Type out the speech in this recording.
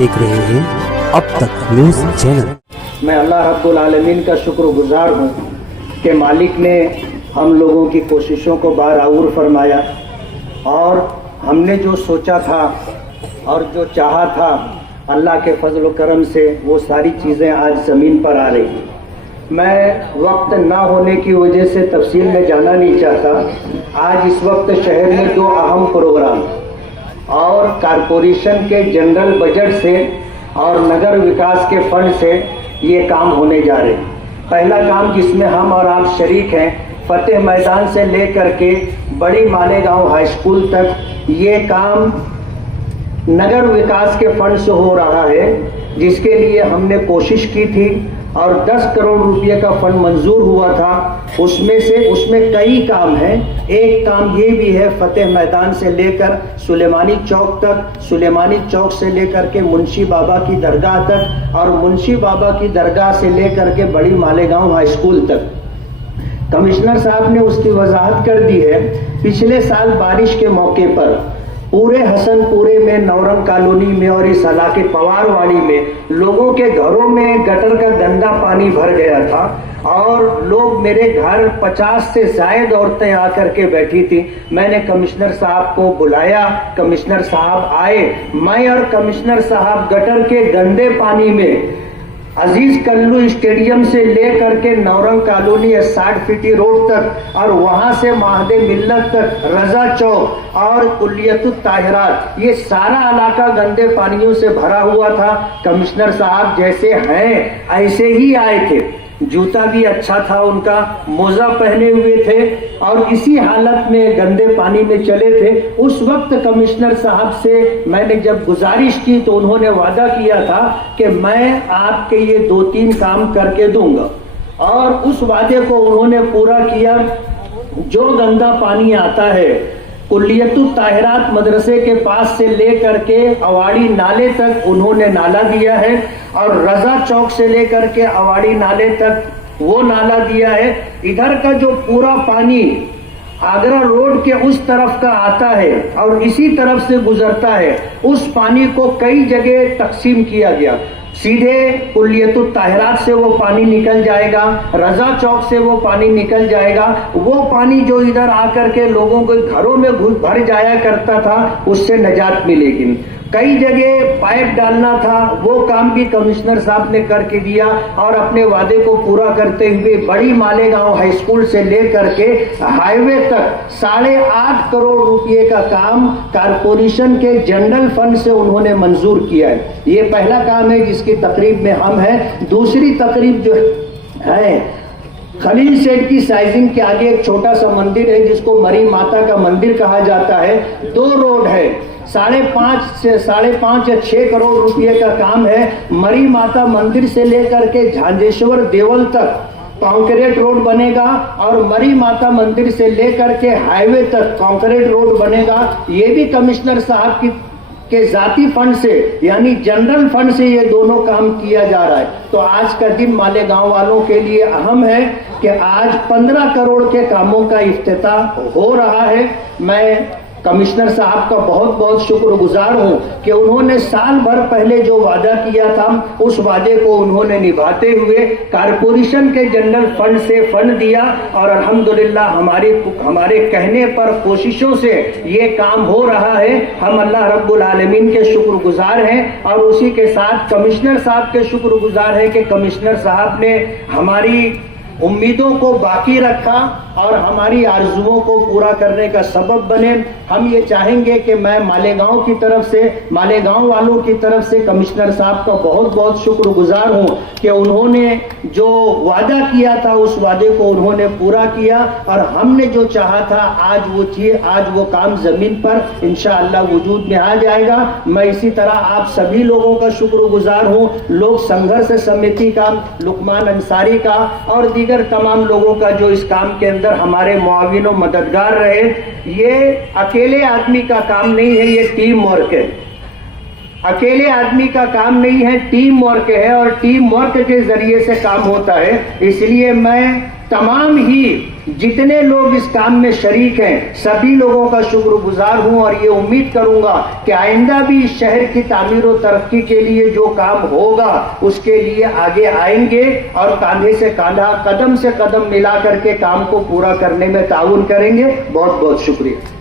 देख रहे हैं अब तक न्यूज चैनल। मैं अल्लाह रब्बुल आलमीन का शुक्रगुजार हूँ कि मालिक ने हम लोगों की कोशिशों को बाराऊर फरमाया और हमने जो सोचा था और जो चाहा था अल्लाह के फजल व करम से वो सारी चीज़ें आज ज़मीन पर आ रही। मैं वक्त ना होने की वजह से तफसील में जाना नहीं चाहता। आज इस वक्त शहर में दो अहम प्रोग्राम और कारपोरेशन के जनरल बजट से और नगर विकास के फंड से ये काम होने जा रहे हैं। पहला काम जिसमें हम और आप शरीक हैं, फतेह मैदान से लेकर के बड़ी मालेगांव हाई स्कूल तक ये काम नगर विकास के फंड से हो रहा है, जिसके लिए हमने कोशिश की थी और 10 करोड़ रुपए का फंड मंजूर हुआ था। उसमें कई काम हैं। एक काम ये भी है फतेह मैदान से लेकर सुलेमानी चौक तक, सुलेमानी चौक से लेकर के मुंशी बाबा की दरगाह तक और मुंशी बाबा की दरगाह से लेकर के बड़ी मालेगांव हाई स्कूल तक। कमिश्नर साहब ने उसकी वजाहत कर दी है। पिछले साल बारिश के मौके पर पूरे हसनपुरे में, नौरंग कॉलोनी में और इस इलाके पवारवाड़ी में लोगों के घरों में गटर का गंदा पानी भर गया था और लोग, मेरे घर 50 से ज्यादा औरतें आकर के बैठी थी। मैंने कमिश्नर साहब को बुलाया, कमिश्नर साहब आए। मैं और कमिश्नर साहब गटर के गंदे पानी में अजीज कल्लू स्टेडियम से लेकर के नौरंग कॉलोनी 60 फीटी रोड तक और वहां से माहदे मिल्लत तक, रजा चौक और कुल्लियतुत ताहिरात, ये सारा इलाका गंदे पानियों से भरा हुआ था। कमिश्नर साहब जैसे हैं ऐसे ही आए थे, जूता भी अच्छा था उनका, मोजा पहने हुए थे और इसी हालत में गंदे पानी में चले थे। उस वक्त कमिश्नर साहब से मैंने जब गुजारिश की तो उन्होंने वादा किया था कि मैं आपके ये 2-3 काम करके दूंगा और उस वादे को उन्होंने पूरा किया। जो गंदा पानी आता है कुल्लियतुत ताहिरात मदरसे के पास से लेकर के अवाड़ी नाले तक उन्होंने नाला दिया है और रजा चौक से लेकर के अवाड़ी नाले तक वो नाला दिया है। इधर का जो पूरा पानी आगरा रोड के उस तरफ का आता है और इसी तरफ से गुजरता है, उस पानी को कई जगह तकसीम किया गया। सीधे कुल्लियतुत ताहिरात से वो पानी निकल जाएगा, रजा चौक से वो पानी निकल जाएगा। वो पानी जो इधर आकर के लोगों के घरों में भर जाया करता था, उससे निजात मिलेगी। कई जगह पाइप डालना था, वो काम भी कमिश्नर साहब ने करके दिया और अपने वादे को पूरा करते हुए बड़ी मालेगांव हाई स्कूल से लेकर के हाईवे तक 8.5 करोड़ रुपए का काम कारपोरेशन के जनरल फंड से उन्होंने मंजूर किया है। ये पहला काम है जिसकी तकरीब में हम हैं। दूसरी तकरीब जो है, खलील सेठ की साइजिंग के आगे एक छोटा सा मंदिर है जिसको मरी माता का मंदिर कहा जाता है। 2 रोड है, 5.5 या 6 करोड़ रुपए का काम है। मरी माता मंदिर से लेकर के झांझेश्वर देवल तक कॉन्क्रीट रोड बनेगा और मरी माता मंदिर से लेकर के हाईवे तक कॉन्क्रीट रोड बनेगा। ये भी कमिश्नर साहब के जाती फंड से यानी जनरल फंड से ये दोनों काम किया जा रहा है। तो आज का दिन मालेगांव वालों के लिए अहम है कि आज 15 करोड़ के कामों का इफ्तिताह हो रहा है। मैं कमिश्नर साहब का बहुत बहुत शुक्रगुजार हूं कि उन्होंने साल भर पहले जो वादा किया था उस वादे को उन्होंने निभाते हुए कारपोरेशन के जनरल फंड से फंड दिया और अल्हम्दुलिल्लाह हमारे कहने पर, कोशिशों से ये काम हो रहा है। हम अल्लाह रब्बुल आलमीन के शुक्रगुजार हैं और उसी के साथ कमिश्नर साहब के शुक्रगुजार हैं कि कमिश्नर साहब ने हमारी उम्मीदों को बाकी रखा और हमारी आरजुओं को पूरा करने का सबब बने। हम ये चाहेंगे कि मैं मालेगांव की तरफ से, मालेगांव वालों की तरफ से कमिश्नर साहब का बहुत बहुत शुक्रगुजार हूं कि उन्होंने जो वादा किया था उस वादे को उन्होंने पूरा किया और हमने जो चाहा था आज वो काम जमीन पर इंशाअल्लाह वजूद में आ जाएगा। मैं इसी तरह आप सभी लोगों का शुक्रगुजार हूं, लोक संघर्ष समिति का, लुकमान अंसारी का और दीगर तमाम लोगों का जो इस काम के अंदर हमारे मुआविन और मददगार रहे। ये अकेले आदमी का काम नहीं है, ये टीम वर्क है। अकेले आदमी का काम नहीं है, टीम वर्क है और टीम वर्क के जरिए से काम होता है। इसलिए मैं तमाम ही जितने लोग इस काम में शरीक हैं सभी लोगों का शुक्रगुजार हूं और ये उम्मीद करूंगा कि आइंदा भी इस शहर की तामीर और तरक्की के लिए जो काम होगा उसके लिए आगे आएंगे और कांधे से कांधा कदम से कदम मिला करके काम को पूरा करने में ताउन करेंगे। बहुत बहुत शुक्रिया।